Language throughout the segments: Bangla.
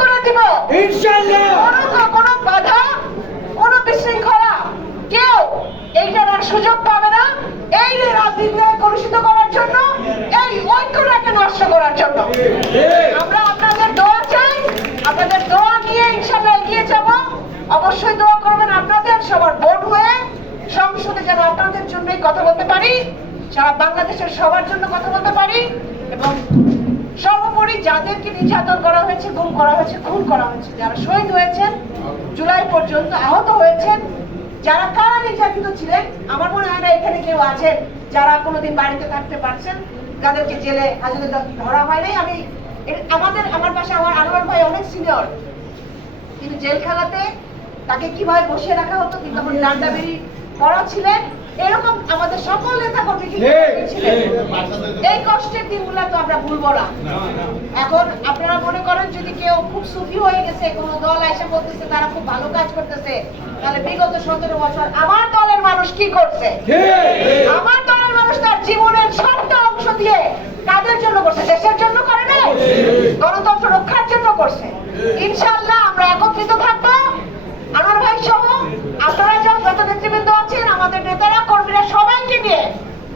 করে দিব ইনশাআল্লাহ। কোনো বাধা, কোনো বিশৃঙ্খলা কেউ এইটার আর সুযোগ পাবে না এই রাজনীতিকে কলুষিত করার জন্য, এই ঐক্যটাকে নষ্ট করার জন্য। আমরা আপনাদের দোয়া চাই, আপনাদের দোয়া নিয়ে ইনশাআল্লাহ এগিয়ে যাব। অবশ্যই দোয়া করবেন আপনাদের সবার বোন হয়ে সংসদে যেন আপনাদের জন্যই কথা বলতে পারি, সারা বাংলাদেশের সবার জন্য কথা বলতে পারি, এবং সর্বোপরি যাদেরকে নির্যাতন করা হয়েছে, গুম করা হয়েছে, খুন করা হয়েছে, যারা শহীদ হয়েছেন, জুলাই পর্যন্ত আহত হয়েছেন, যারা কারা নির্যাতিত ছিলেন, আমার মনে হয় না এখানে কেউ আছেন যারা কোনোদিন বাড়িতে থাকতে পারছেন, যাদেরকে জেলে হাজতে ধরা হয় নাই। আমার পাশে আমার আনোয়ার ভাই অনেক সিনিয়র, কিন্তু জেলখানাতে তাকে কিভাবে বসিয়ে রাখা হতো, কিন্তু তখন ডান্ডা বেরি পড়া ছিলেন, এরকম আমাদের সকল নেতা কর্মী ছিলেন। এই কষ্টের দিনগুলো তো আমরা ভুলবো না। এখন আপনারা মনে করেন যদি কেউ খুব সুফি হয়ে গেছে, কোনো দল এসে বলতেছে তারা খুব ভালো কাজ করতেছে, তাহলে বিগত 17 বছর আমার দলের মানুষ কি করছে? আমার দলের মানুষ তার জীবনের সবটা অংশ দিয়ে কাদের জন্য করছে? দেশের জন্য করে না, গণতন্ত্র রক্ষার জন্য করছে। ইনশাআল্লাহ আমরা একত্রিত থাকবো, আমার ভাই সহ আপনারা যত নেতৃবৃন্দ আছেন, আমাদের নেতারা কর্মীরা সবাইকে নিয়ে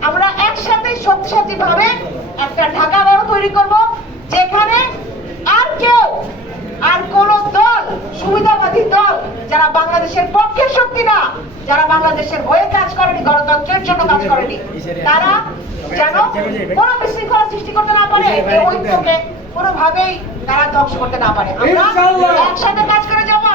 আমরা একসাথে শক্তিশালী ভাবে একটা ঢাকা বড় তৈরি করব, যেখানে আর কেউ, আর কোন দল, সুবিধাবাদী দল যারা বাংলাদেশের পক্ষে শক্তি না, যারা বাংলাদেশের হয়ে কাজ করেনি, গণতন্ত্রের জন্য কাজ করেনি, তারা যেন কোনো বিশৃঙ্খলা সৃষ্টি করতে না পারে, এই ঐক্যকে কোনোভাবেই তারা ধ্বংস করতে না পারে। আমরা একসাথে কাজ করে যাবো।